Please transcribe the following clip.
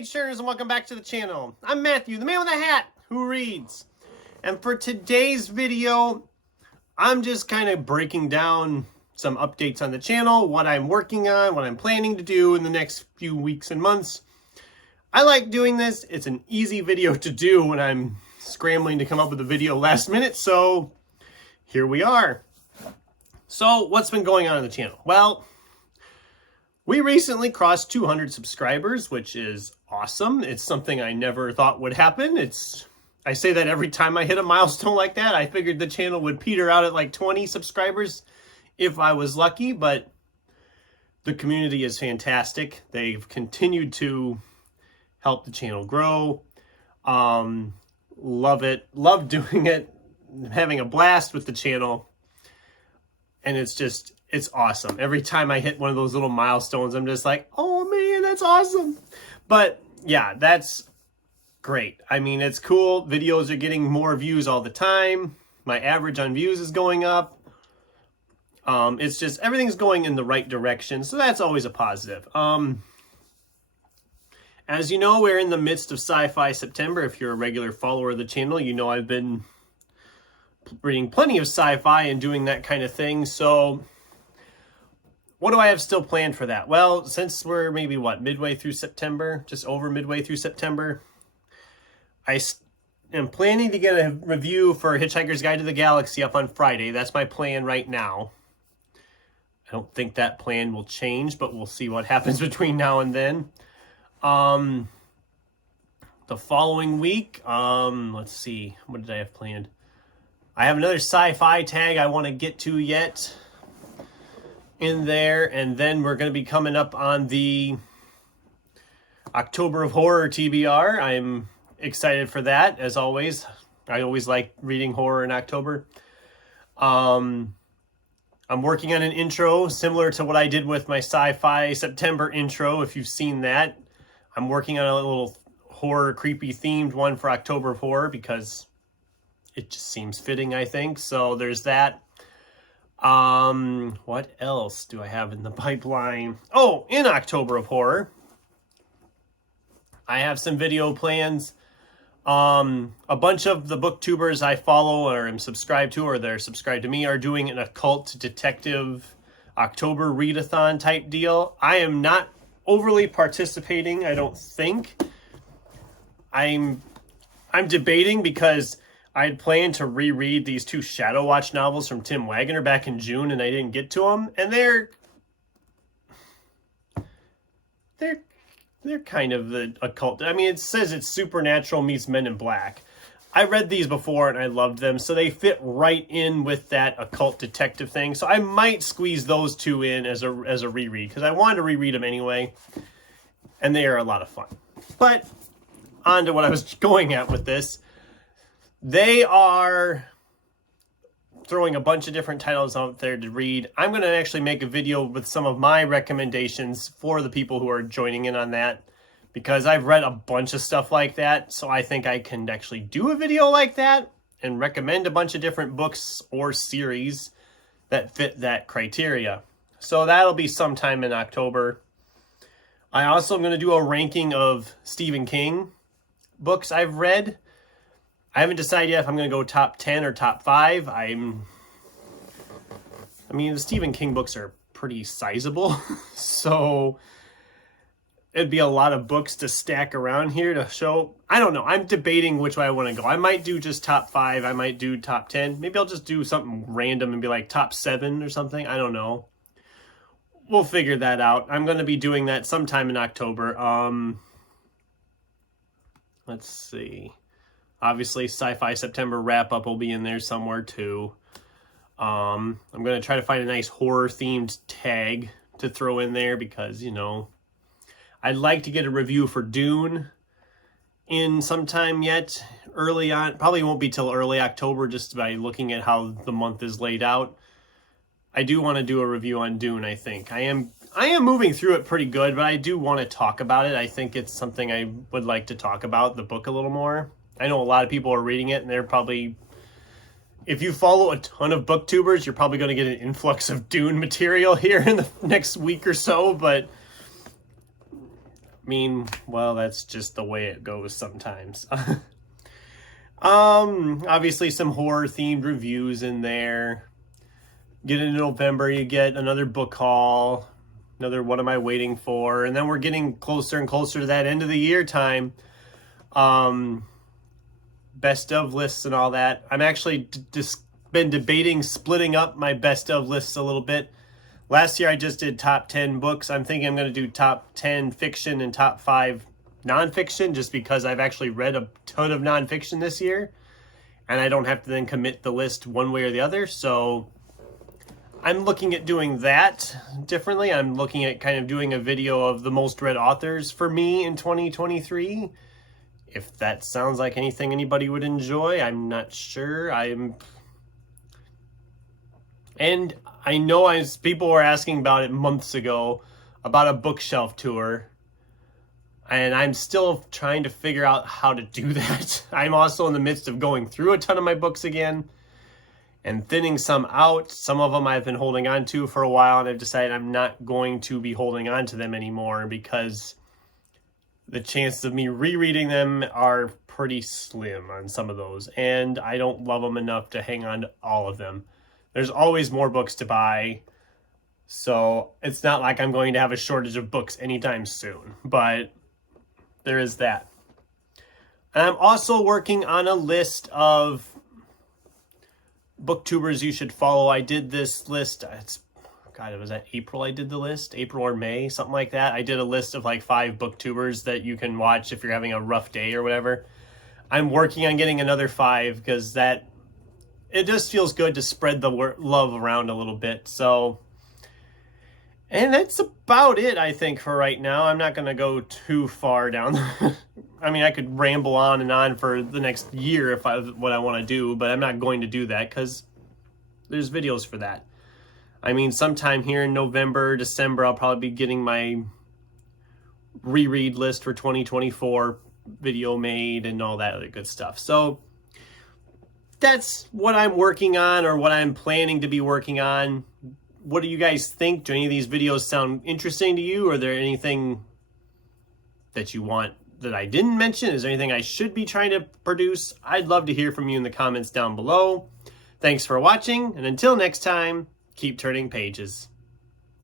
page-turners, and welcome back to the channel. I'm Matthew, the man with the hat who reads. And for today's video, I'm just kind of breaking down some updates on the channel, what I'm working on, what I'm planning to do in the next few weeks and months. I like doing this. It's an easy video to do when I'm scrambling to come up with a video last minute, so here we are. So what's been going on the channel? Well, we recently crossed 200 subscribers, which is awesome. It's something I never thought would happen. I say that every time I hit a milestone like that. I figured the channel would peter out at like 20 subscribers if I was lucky, but the community is fantastic. They've continued to help the channel grow. Love it. Love doing it. Having a blast with the channel. And it's awesome. Every time I hit one of those little milestones, I'm just like, oh man, that's awesome. But yeah, that's great. I mean, it's cool. Videos are getting more views all the time. My average on views is going up. It's just, everything's going in the right direction. So that's always a positive. As you know, we're in the midst of Sci-Fi September. If you're a regular follower of the channel, you know I've been reading plenty of sci-fi and doing that kind of thing. So what do I have still planned for that? Well, since we're maybe midway through September, just over midway through September, I am planning to get a review for Hitchhiker's Guide to the Galaxy up on Friday. That's my plan right now. I don't think that plan will change, but we'll see what happens between now and then. The following week, let's see, what did I have planned? I have another sci-fi tag I want to get to yet in there, and then we're going to be coming up on the October of Horror TBR. I'm excited for that, as always. I always like reading horror in October. I'm working on an intro similar to what I did with my Sci-Fi September intro, if you've seen that. I'm working on a little horror, creepy themed one for October of Horror because it just seems fitting, I think. So there's that. What else do I have in the pipeline? Oh, in October of Horror, I have some video plans. A bunch of the booktubers I follow or am subscribed to, or they're subscribed to me, are doing an occult detective October readathon type deal. I am not overly participating, I don't think. I'm debating because I had planned to reread these two Shadow Watch novels from Tim Wagner back in June, and I didn't get to them. And they're kind of the occult. I mean, it says it's supernatural meets Men in Black. I read these before and I loved them, so they fit right in with that occult detective thing. So I might squeeze those two in as a reread, because I wanted to reread them anyway, and they are a lot of fun. But on to what I was going at with this. They are throwing a bunch of different titles out there to read. I'm going to actually make a video with some of my recommendations for the people who are joining in on that, because I've read a bunch of stuff like that. So I think I can actually do a video like that and recommend a bunch of different books or series that fit that criteria. So that'll be sometime in October. I also am going to do a ranking of Stephen King books I've read. I haven't decided yet if I'm going to go top 10 or top 5. I mean, the Stephen King books are pretty sizable, so it'd be a lot of books to stack around here to show. I don't know. I'm debating which way I want to go. I might do just top 5. I might do top 10. Maybe I'll just do something random and be like top 7 or something. I don't know. We'll figure that out. I'm going to be doing that sometime in October. Let's see. Obviously, Sci-Fi September wrap-up will be in there somewhere, too. I'm going to try to find a nice horror-themed tag to throw in there because, you know, I'd like to get a review for Dune in sometime yet, early on. Probably won't be till early October, just by looking at how the month is laid out. I do want to do a review on Dune, I think. I am moving through it pretty good, but I do want to talk about it. I think it's something I would like to talk about, the book, a little more. I know a lot of people are reading it, and they're probably, if you follow a ton of booktubers, you're probably going to get an influx of Dune material here in the next week or so, but mean, well, that's just the way it goes sometimes. Obviously some horror themed reviews in there. Get into November, you get another book haul, another What Am I Waiting For? And then we're getting closer and closer to that end of the year time. Best of lists and all that. I'm actually just been debating splitting up my best of lists a little bit. Last year I just did top 10 books. I'm thinking I'm going to do top 10 fiction and top 5 nonfiction, just because I've actually read a ton of nonfiction this year and I don't have to then commit the list one way or the other. So I'm looking at doing that differently. I'm looking at kind of doing a video of the most read authors for me in 2023. If that sounds like anything anybody would enjoy, I'm not sure. And I know people were asking about it months ago, about a bookshelf tour. And I'm still trying to figure out how to do that. I'm also in the midst of going through a ton of my books again and thinning some out. Some of them I've been holding on to for a while, and I've decided I'm not going to be holding on to them anymore because the chances of me rereading them are pretty slim on some of those, and I don't love them enough to hang on to all of them. There's always more books to buy, so it's not like I'm going to have a shortage of books anytime soon, but there is that. And I'm also working on a list of booktubers you should follow. I did this list, it was at April I did the list, April or May, something like that. I did a list of like 5 booktubers that you can watch if you're having a rough day or whatever. I'm working on getting another 5 because it just feels good to spread the love around a little bit. So, and that's about it, I think, for right now. I'm not going to go too far down. I mean, I could ramble on and on for the next year if what I want to do, but I'm not going to do that because there's videos for that. I mean, sometime here in November, December, I'll probably be getting my reread list for 2024 video made and all that other good stuff. So that's what I'm working on, or what I'm planning to be working on. What do you guys think? Do any of these videos sound interesting to you? Or is there anything that you want that I didn't mention? Is there anything I should be trying to produce? I'd love to hear from you in the comments down below. Thanks for watching, and until next time, keep turning pages.